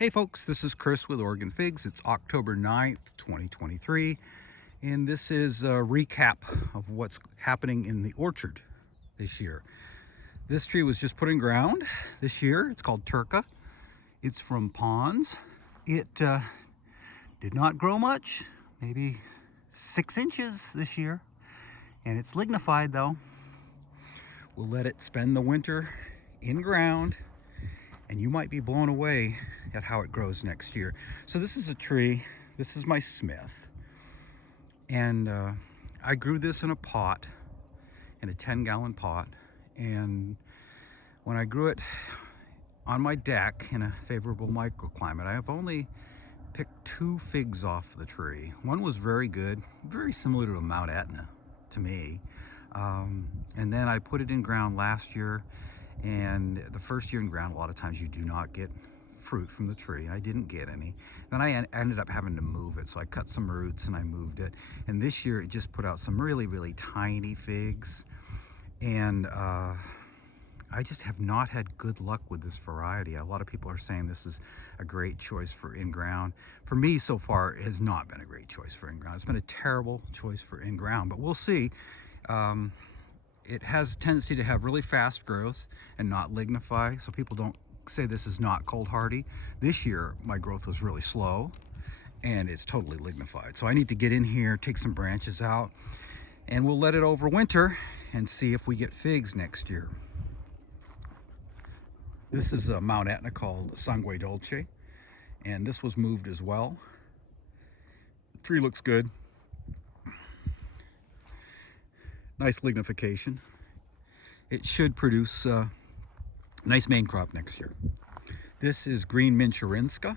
Hey folks, this is Chris with Oregon Figs. It's October 9th, 2023, and this is a recap of what's happening in the orchard this year. This tree was just put in ground this year. It's called Turca. It's from Ponds. It did not grow much, maybe 6 inches this year, and it's lignified though. We'll let it spend the winter in ground, and you might be blown away at how it grows next year. So this is a tree. This is my Smith, and I grew this in a pot, in a 10-gallon pot, and when I grew it on my deck in a favorable microclimate, I have only picked 2 figs off the tree. One was very good, very similar to a Mount Etna to me, and then I put it in ground last year. And the first year in ground, a lot of times you do not get fruit from the tree. I didn't get any. Then I ended up having to move it. So I cut some roots and I moved it. And this year it just put out some really, really tiny figs. And I just have not had good luck with this variety. A lot of people are saying this is a great choice for in-ground. For me, so far, it has not been a great choice for in-ground. It's been a terrible choice for in-ground, but we'll see. It has a tendency to have really fast growth and not lignify, so people don't say this is not cold hardy. This year my growth was really slow and it's totally lignified. So I need to get in here, take some branches out, and we'll let it overwinter and see if we get figs next year. This is a Mount Etna called Sangue Dolce, and this was moved as well. The tree looks good. Nice lignification. It should produce a nice main crop next year. This is green Minchurinska.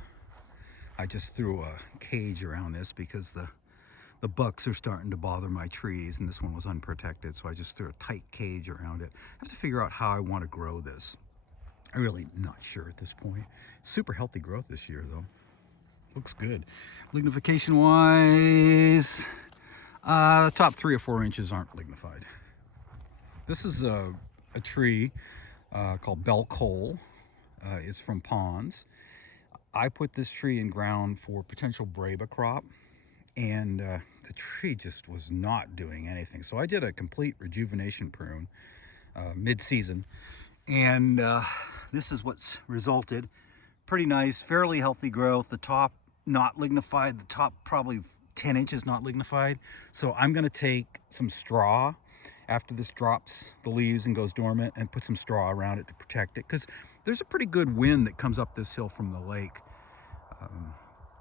I just threw a cage around this because the bucks are starting to bother my trees, and this one was unprotected, so I just threw a tight cage around it. I have to figure out how I want to grow this. I'm really not sure at this point. Super healthy growth this year though. Looks good. Lignification wise, the top 3 or 4 inches aren't lignified. This is a tree called Bell Coal. It's from Ponds. I put this tree in ground for potential Braba crop, and the tree just was not doing anything. So I did a complete rejuvenation prune mid-season, and this is what's resulted. Pretty nice, fairly healthy growth. The top not lignified, the top probably 10 inches not lignified. So I'm going to take some straw after this drops the leaves and goes dormant, and put some straw around it to protect it, because there's a pretty good wind that comes up this hill from the lake.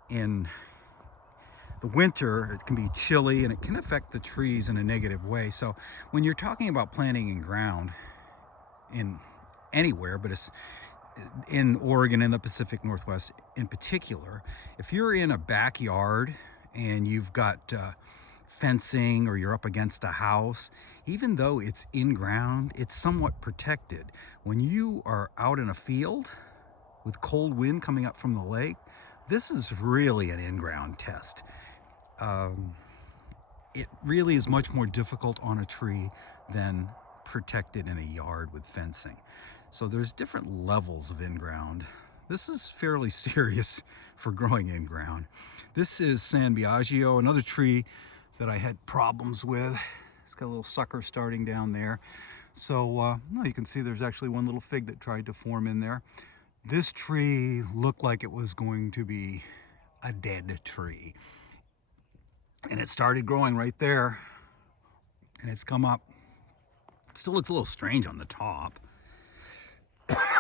In the winter it can be chilly and it can affect the trees in a negative way. So when you're talking about planting in ground in anywhere, but it's in Oregon and the Pacific Northwest in particular, if you're in a backyard and you've got fencing, or you're up against a house, even though it's in ground, it's somewhat protected. When you are out in a field with cold wind coming up from the lake, this is really an in-ground test. It really is much more difficult on a tree than protected in a yard with fencing. So there's different levels of in-ground. This is fairly serious for growing in ground. This is San Biagio, another tree that I had problems with. It's got a little sucker starting down there. So you can see there's actually one little fig that tried to form in there. This tree looked like it was going to be a dead tree. And it started growing right there, and it's come up. It still looks a little strange on the top.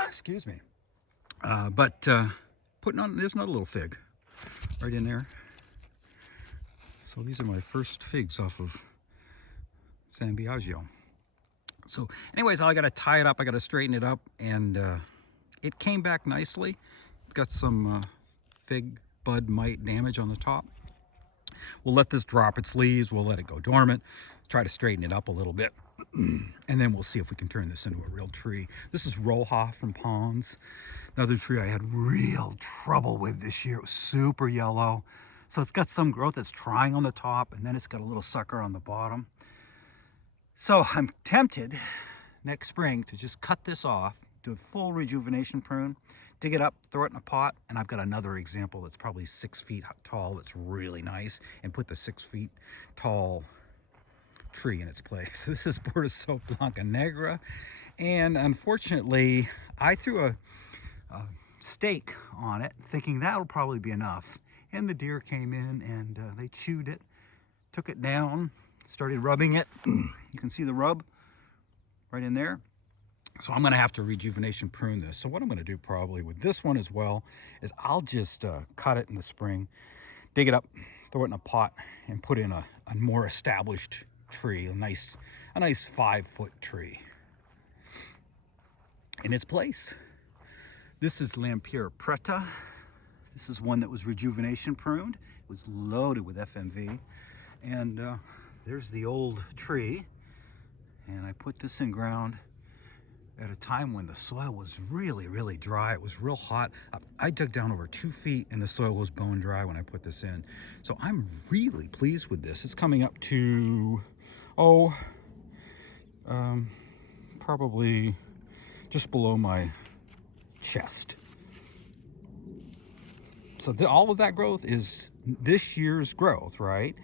Excuse me. But putting on, there's another little fig right in there. So these are my first figs off of San Biagio. So anyways, I got to tie it up, I got to straighten it up, and it came back nicely. It's got some fig bud mite damage on the top. We'll let this drop its leaves, we'll let it go dormant, try to straighten it up a little bit, and then we'll see if we can turn this into a real tree. This is Roja from Ponds, another tree I had real trouble with this year. It was super yellow. So it's got some growth that's trying on the top, and then it's got a little sucker on the bottom. So I'm tempted next spring to just cut this off, do a full rejuvenation prune, dig it up, throw it in a pot, and I've got another example that's probably 6 feet tall that's really nice, and put the 6 feet tall tree in its place. This is Bordeaux Blanca Negra, and unfortunately I threw a stake on it thinking that'll probably be enough, and the deer came in and they chewed it, took it down, started rubbing it. You can see the rub right in there. So I'm going to have to rejuvenation prune this. So what I'm going to do probably with this one as well is I'll just cut it in the spring, dig it up, throw it in a pot, and put in a more established tree, a nice 5-foot tree in its place. This is Lampier Preta. This is one that was rejuvenation pruned. It was loaded with FMV. And there's the old tree. And I put this in ground at a time when the soil was really, really dry. It was real hot. I dug down over 2 feet and the soil was bone dry when I put this in. So I'm really pleased with this. It's coming up to, probably just below my chest. So all of that growth is this year's growth, right?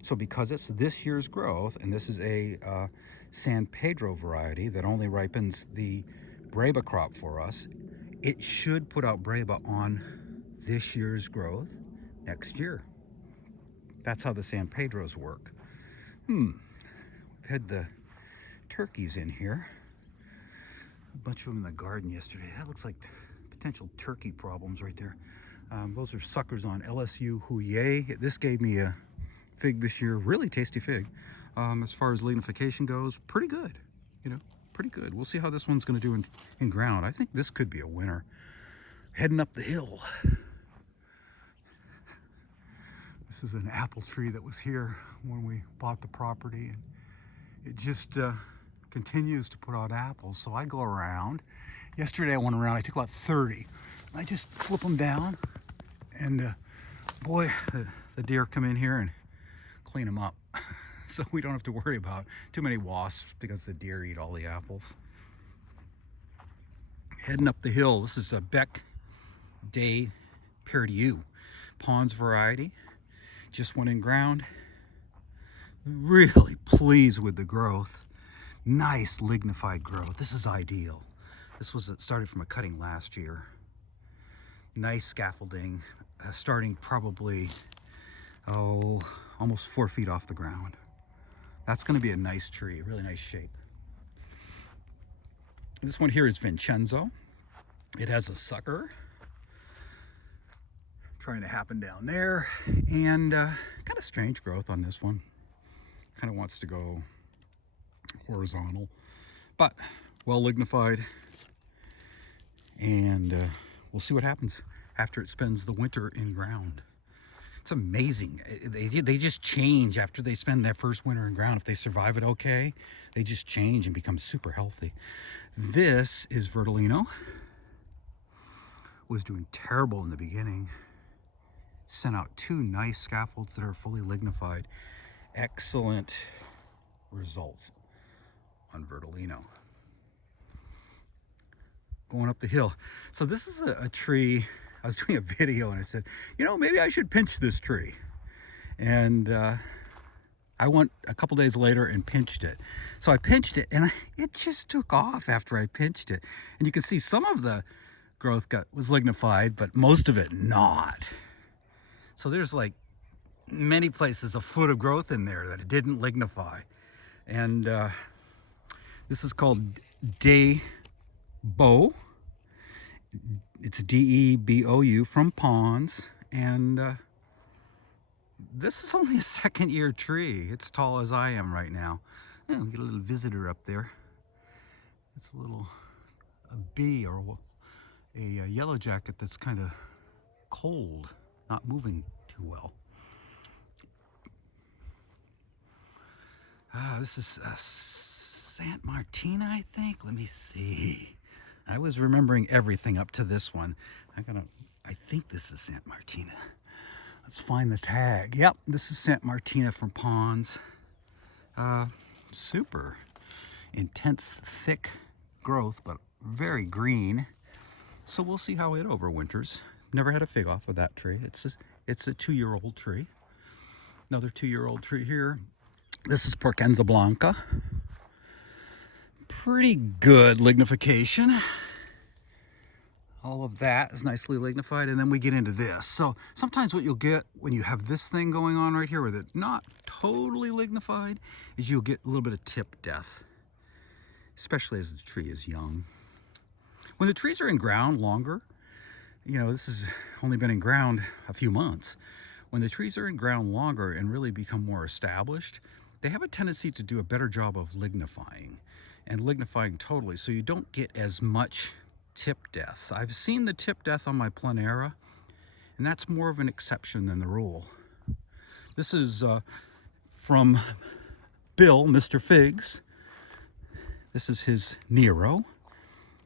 So because it's this year's growth, and this is a San Pedro variety that only ripens the Breba crop for us, it should put out Breba on this year's growth next year. That's how the San Pedros work. We've had the turkeys in here. A bunch of them in the garden yesterday. That looks like potential turkey problems right there. Those are suckers on LSU Huye. This gave me a fig this year, really tasty fig. As far as lignification goes, pretty good, pretty good. We'll see how this one's going to do in ground. I think this could be a winner. Heading up the hill. This is an apple tree that was here when we bought the property, and it just continues to put out apples. So I go around. Yesterday I went around, I took about 30. I just flip them down, and boy, the deer come in here and clean them up. So we don't have to worry about too many wasps because the deer eat all the apples. Heading up the hill, this is a Bec Day Perdue Pons variety. Just went in ground. Really pleased with the growth. Nice lignified growth. This is ideal. This was started from a cutting last year. Nice scaffolding, starting probably almost 4 feet off the ground. That's going to be a nice tree, really nice shape. This one here is Vincenzo. It has a sucker trying to happen down there, and kind of strange growth on this one. Kind of wants to go horizontal, but well lignified, and we'll see what happens after it spends the winter in ground. It's amazing. They just change after they spend their first winter in ground. If they survive it okay, they just change and become super healthy. This is Vertolino. Was doing terrible in the beginning. Sent out 2 nice scaffolds that are fully lignified. Excellent results on Vertolino. Going up the hill. So this is a tree. I was doing a video and I said, maybe I should pinch this tree. And I went a couple days later and pinched it. So I pinched it, and it just took off after I pinched it. And you can see some of the growth was lignified, but most of it not. So there's like many places a foot of growth in there that it didn't lignify. And this is called Debou. It's Debou from Pons, and this is only a 2nd-year tree. It's tall as I am right now. Yeah, we get a little visitor up there. It's a bee or a yellow jacket that's kind of cold, not moving too well. This is Sant Martina, I think. Let me see. I was remembering everything up to this one. I think this is Sant Martina. Let's find the tag. Yep, this is Sant Martina from Pons. Super intense, thick growth, but very green. So we'll see how it overwinters. Never had a fig off of that tree. It's a 2-year-old tree. Another 2-year-old tree here. This is Porcenza Blanca. Pretty good lignification. All of that is nicely lignified, and then we get into this. So sometimes what you'll get when you have this thing going on right here where it's not totally lignified is you'll get a little bit of tip death, especially as the tree is young. When the trees are in ground longer, you know, this has only been in ground a few months. When the trees are in ground longer and really become more established, they have a tendency to do a better job of lignifying and lignifying totally, so you don't get as much tip death. I've seen the tip death on my Planera, and that's more of an exception than the rule. This is from Bill, Mr. Figs. This is his Nero,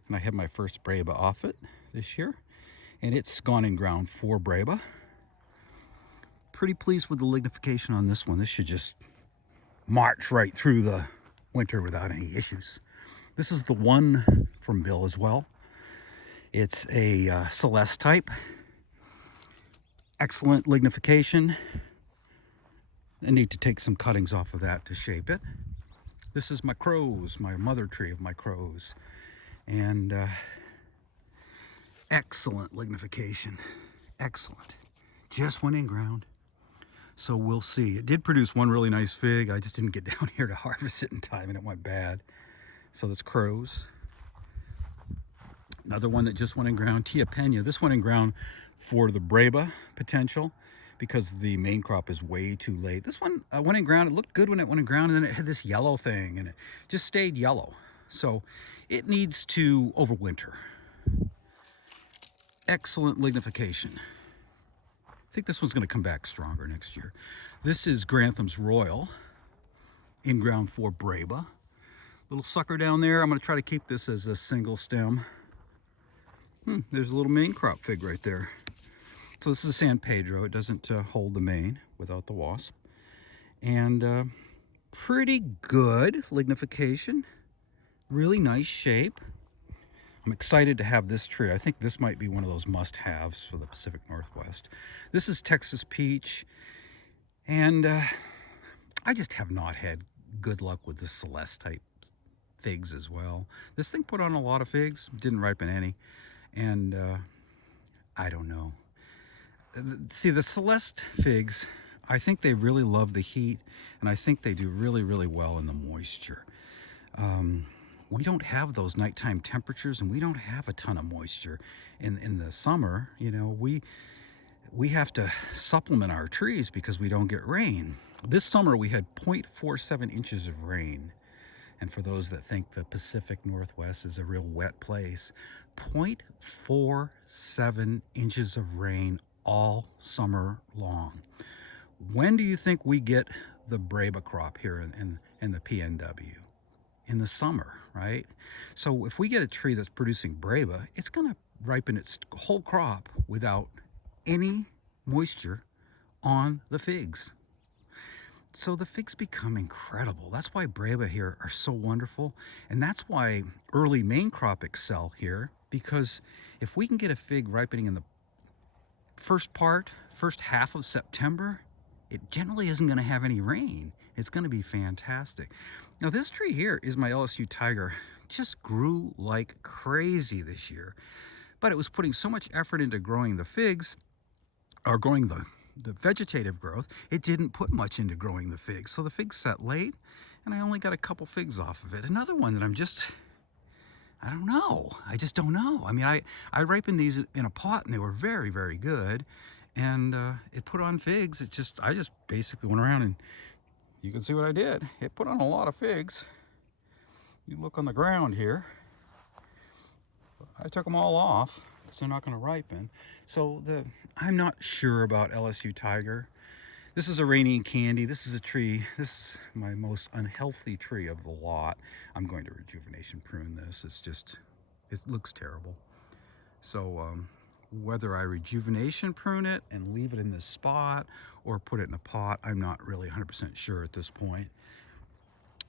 and I had my first Breba off it this year, and it's gone in ground 4 Breba. Pretty pleased with the lignification on this one. This should just march right through the winter without any issues. This is the one from Bill as well. It's a Celeste type. Excellent lignification. I need to take some cuttings off of that to shape it. This is my crows, my mother tree of my crows. And excellent lignification. Excellent. Just went in ground. So we'll see. It did produce one really nice fig. I just didn't get down here to harvest it in time and it went bad. So that's crows. Another one that just went in ground, Tia Pena. This went in ground for the Breba potential because the main crop is way too late. This one went in ground. It looked good when it went in ground, and then it had this yellow thing, and it just stayed yellow. So it needs to overwinter. Excellent lignification. I think this one's going to come back stronger next year. This is Grantham's Royal in ground for Breba. Little sucker down there. I'm going to try to keep this as a single stem. There's a little main crop fig right there. So this is a San Pedro. It doesn't hold the main without the wasp. And pretty good lignification. Really nice shape. I'm excited to have this tree. I think this might be one of those must-haves for the Pacific Northwest. This is Texas Peach. And I just have not had good luck with the Celeste type figs as well. This thing put on a lot of figs, didn't ripen any. And I don't know. See, the Celeste figs, I think they really love the heat, and I think they do really, really well in the moisture. We don't have those nighttime temperatures, and we don't have a ton of moisture in the summer. You know, we have to supplement our trees because we don't get rain. This summer we had 0.47 inches of rain. And for those that think the Pacific Northwest is a real wet place, 0.47 inches of rain all summer long. When do you think we get the Breba crop here in the PNW? In the summer, right? So if we get a tree that's producing Breba, it's going to ripen its whole crop without any moisture on the figs. So the figs become incredible. That's why Breba here are so wonderful. And that's why early main crop excel here, because if we can get a fig ripening in the first half of September, it generally isn't going to have any rain. It's going to be fantastic. Now this tree here is my LSU Tiger. Just grew like crazy this year, but it was putting so much effort into growing the figs, or growing the vegetative growth, it didn't put much into growing the figs. So the figs set late, and I only got a couple figs off of it. Another one that I don't know. I just don't know. I mean, I ripened these in a pot, and they were very, very good. And it put on figs. I just basically went around, and you can see what I did. It put on a lot of figs. You look on the ground here. I took them all off, so they're not going to ripen. So I'm not sure about LSU Tiger. This is a Rainy and Candy. This is a tree. This is my most unhealthy tree of the lot. I'm going to rejuvenation prune this. It looks terrible. So whether I rejuvenation prune it and leave it in this spot or put it in a pot, I'm not really 100% sure at this point.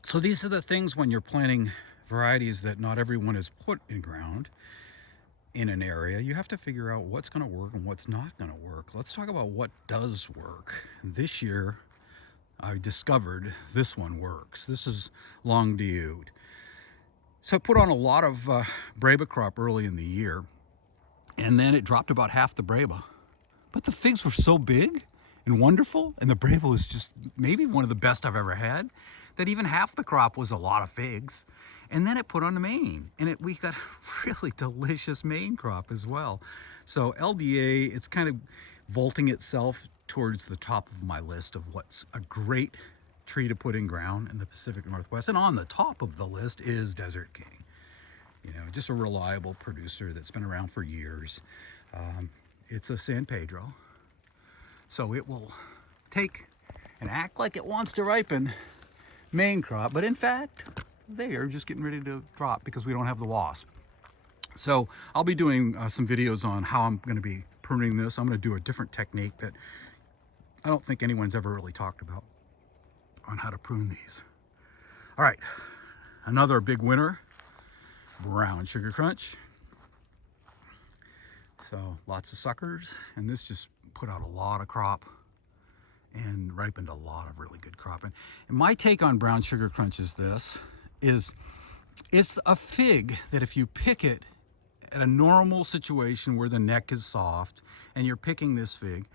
So these are the things when you're planting varieties that not everyone has put in ground. in an area, you have to figure out what's going to work and what's not going to work. Let's talk about what does work. This year, I discovered this one works. This is long Diode. So I put on a lot of Breba crop early in the year, and then it dropped about half the Breba. But the figs were so big and wonderful, and the Breba was just maybe one of the best I've ever had, that even half the crop was a lot of figs. And then it put on the main, and we got really delicious main crop as well. So LDA, it's kind of vaulting itself towards the top of my list of what's a great tree to put in ground in the Pacific Northwest. And on the top of the list is Desert King. You know, just a reliable producer that's been around for years. It's a San Pedro, so it will take and act like it wants to ripen main crop, but in fact, they are just getting ready to drop because we don't have the wasp. So I'll be doing some videos on how I'm going to be pruning this. I'm going to do a different technique that I don't think anyone's ever really talked about on how to prune these. All right, another big winner, brown sugar crunch. So lots of suckers, and this just put out a lot of crop and ripened a lot of really good crop. And my take on brown sugar crunch is this, it's a fig that if you pick it at a normal situation where the neck is soft and you're picking this fig,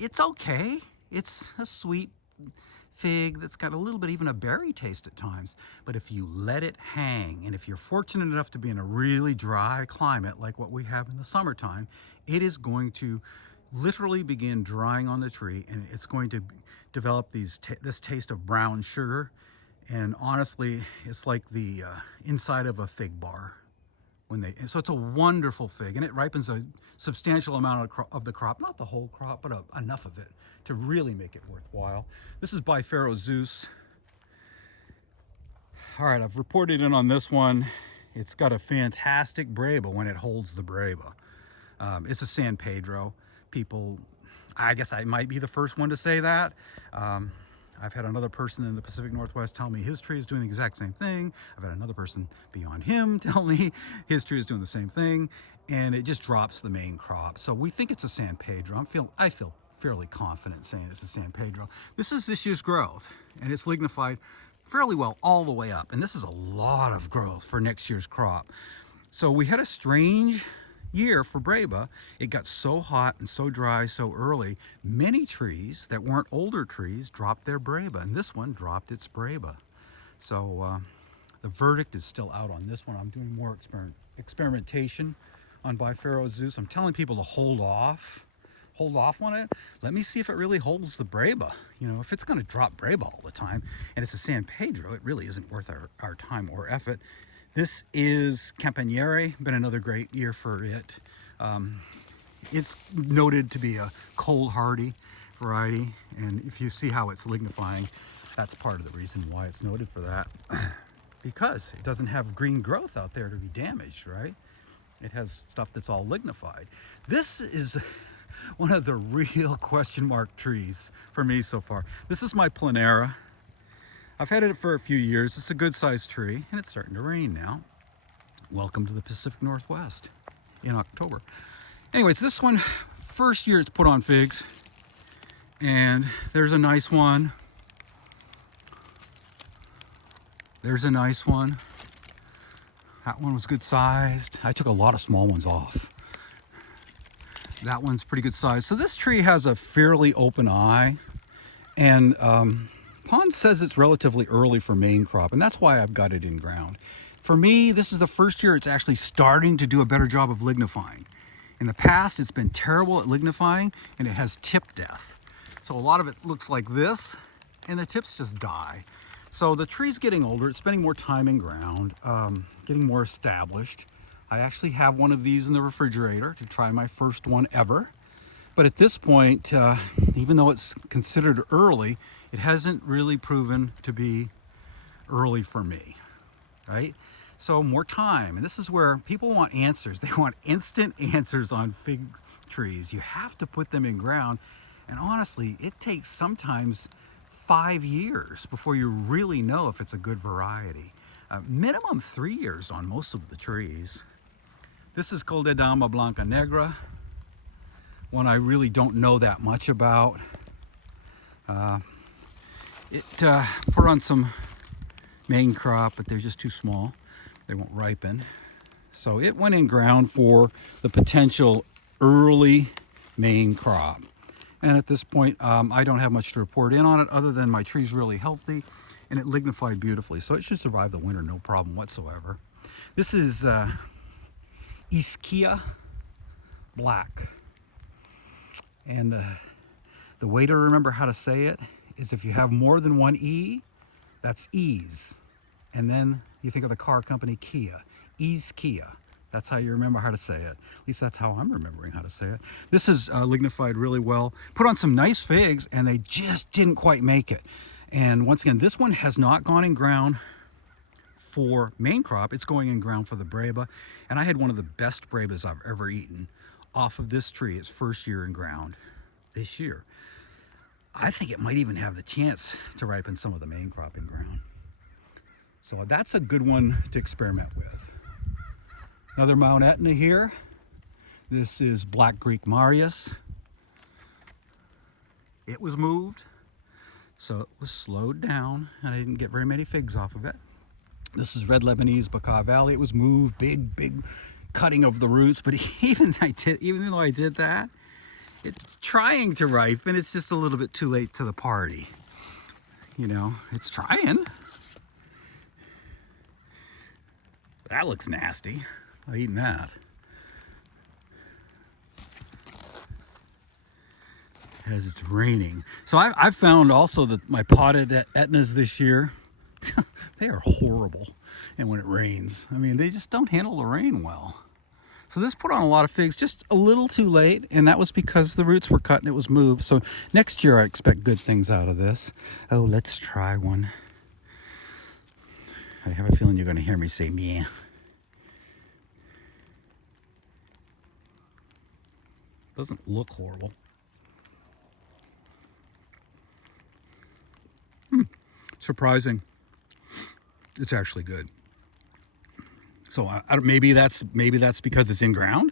it's okay. It's a sweet fig that's got a little bit even a berry taste at times. But if you let it hang, and if you're fortunate enough to be in a really dry climate like what we have in the summertime, it is going to literally begin drying on the tree, and it's going to develop this taste of brown sugar. And honestly, it's like the inside of a fig bar. So it's a wonderful fig, and it ripens a substantial amount of the crop, not the whole crop, but enough of it to really make it worthwhile. This is by Pharaoh Zeus. All right, I've reported in on this one. It's got a fantastic Breba when it holds the Breba. It's a San Pedro. People, I guess I might be the first one to say that. I've had another person in the Pacific Northwest tell me his tree is doing the exact same thing. I've had another person beyond him tell me his tree is doing the same thing, and it just drops the main crop. So we think it's a San Pedro. I feel fairly confident saying it's a San Pedro. This is this year's growth, and it's lignified fairly well all the way up. And this is a lot of growth for next year's crop. So we had a strange year for Breba. It got so hot and so dry so early, many trees that weren't older trees dropped their Breba, and this one dropped its Breba. So the verdict is still out on this one. I'm doing more experimentation on by Pharaoh Zeus. I'm telling people to hold off on it. Let me see if it really holds the Breba. You know, if it's going to drop Breba all the time and it's a San Pedro, it really isn't worth our time or effort. This is Campaniere, been another great year for it. It's noted to be a cold hardy variety, and if you see how it's lignifying, that's part of the reason why it's noted for that. Because it doesn't have green growth out there to be damaged, right? It has stuff that's all lignified. This is one of the real question mark trees for me so far. This is my Planera. I've had it for a few years. It's a good sized tree, and it's starting to rain now. Welcome to the Pacific Northwest in October. Anyways, this one, first year it's put on figs, and there's a nice one. There's a nice one. That one was good sized. I took a lot of small ones off. That one's pretty good size. So this tree has a fairly open eye, and Pond says it's relatively early for main crop, and that's why I've got it in ground. For me, this is the first year it's actually starting to do a better job of lignifying. In the past, it's been terrible at lignifying, and it has tip death. So a lot of it looks like this, and the tips just die. So the tree's getting older, it's spending more time in ground, getting more established. I actually have one of these in the refrigerator to try my first one ever. But at this point, even though it's considered early, it hasn't really proven to be early for me, right? So more time, and this is where people want answers. They want instant answers on fig trees. You have to put them in ground, and honestly, it takes sometimes 5 years before you really know if it's a good variety. Minimum 3 years on most of the trees. This is Col de Dama Blanca Negra, one I really don't know that much about. It put on some main crop, but they're just too small. They won't ripen. So it went in ground for the potential early main crop. And at this point, I don't have much to report in on it other than my tree's really healthy and it lignified beautifully. So it should survive the winter, no problem whatsoever. This is Ischia Black. And the way to remember how to say it is if you have more than one E, that's ease. And then you think of the car company Kia. Ischia. That's how you remember how to say it. At least that's how I'm remembering how to say it. This is lignified really well. Put on some nice figs and they just didn't quite make it. And once again, this one has not gone in ground for main crop. It's going in ground for the Breba. And I had one of the best Brebas I've ever eaten off of this tree. Its first year in ground this year. I think it might even have the chance to ripen some of the main crop in ground. So that's a good one to experiment with. Another Mount Etna here. This is Black Greek Marius. It was moved, so it was slowed down, and I didn't get very many figs off of it. This is Red Lebanese Baca Valley. It was moved, big cutting of the roots, but even though I did that, it's trying to ripen. It's just a little bit too late to the party. You know, it's trying. That looks nasty. I'm eating that. As it's raining. So I've found also that my potted Etnas this year, they are horrible. And when it rains, I mean, they just don't handle the rain well. So this put on a lot of figs, just a little too late, and that was because the roots were cut and it was moved. So next year I expect good things out of this. Oh, let's try one. I have a feeling you're going to hear me say meh. Doesn't look horrible. Surprising. It's actually good. So maybe that's because it's in ground,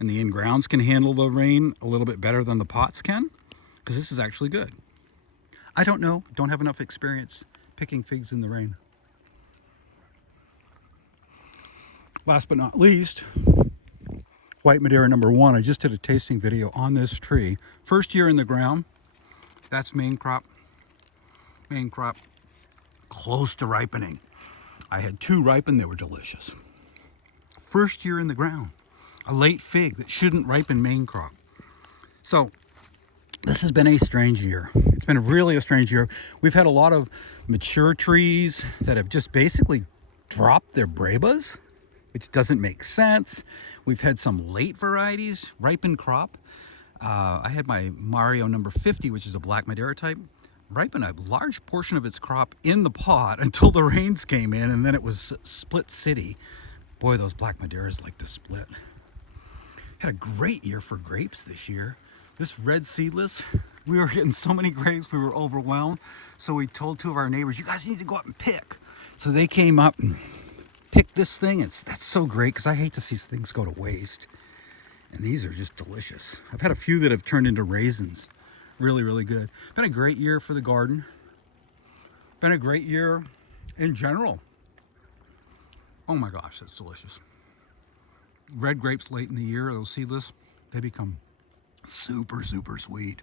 and the in grounds can handle the rain a little bit better than the pots can, because this is actually good. I don't know. Don't have enough experience picking figs in the rain. Last but not least, White Madeira #1. I just did a tasting video on this tree. First year in the ground. That's main crop. Main crop. Close to ripening. I had 2 ripen. They were delicious. First year in the ground. A late fig that shouldn't ripen main crop. So this has been a strange year. It's been really a strange year. We've had a lot of mature trees that have just basically dropped their Brebas, which doesn't make sense. We've had some late varieties ripen crop. I had my Mario #50, which is a Black Madeira type, ripen a large portion of its crop in the pot until the rains came in, and then it was split city. Boy, those Black Madeiras like to split. Had a great year for grapes this year. This red seedless, we were getting so many grapes, we were overwhelmed. So we told 2 of our neighbors, you guys need to go out and pick. So they came up and picked this thing. That's so great, because I hate to see things go to waste. And these are just delicious. I've had a few that have turned into raisins. Really, really good. Been a great year for the garden. Been a great year in general. Oh my gosh, that's delicious. Red grapes late in the year, those seedless, they become super, super sweet.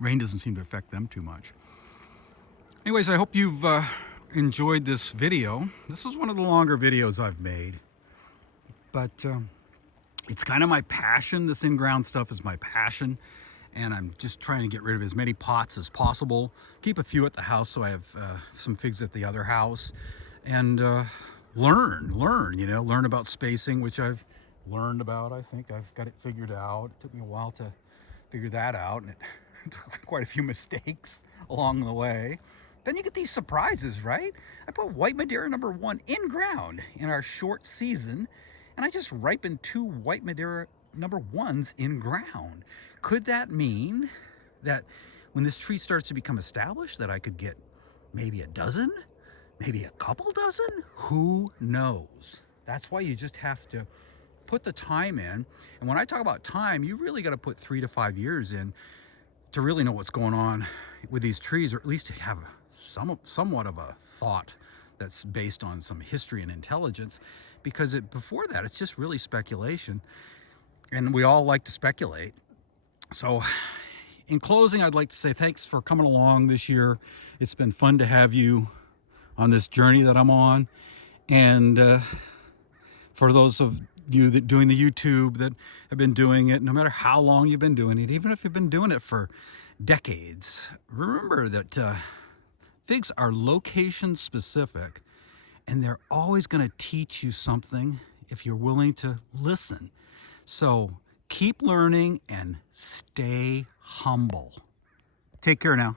Rain doesn't seem to affect them too much. Anyways, I hope you've enjoyed this video. This is one of the longer videos I've made, but it's kind of my passion. This in-ground stuff is my passion, and I'm just trying to get rid of as many pots as possible. Keep a few at the house so I have some figs at the other house, and learn about spacing, which I've learned about. I think I've got it figured out. It took me a while to figure that out, and it took quite a few mistakes along the way. Then you get these surprises, right? I put White Madeira #1 in ground in our short season, and I just ripened 2 White Madeira #1s in ground. Could that mean that when this tree starts to become established, that I could get maybe a dozen, maybe a couple dozen? Who knows? That's why you just have to put the time in. And when I talk about time, you really got to put 3 to 5 years in to really know what's going on with these trees, or at least to have somewhat of a thought that's based on some history and intelligence. Because before that, it's just really speculation, and we all like to speculate. So in closing, I'd like to say thanks for coming along this year. It's been fun to have you on this journey that I'm on. And for those of you that doing the YouTube that have been doing it, no matter how long you've been doing it, even if you've been doing it for decades, remember that figs are location specific, and they're always going to teach you something if you're willing to listen. So keep learning and stay humble. Take care now.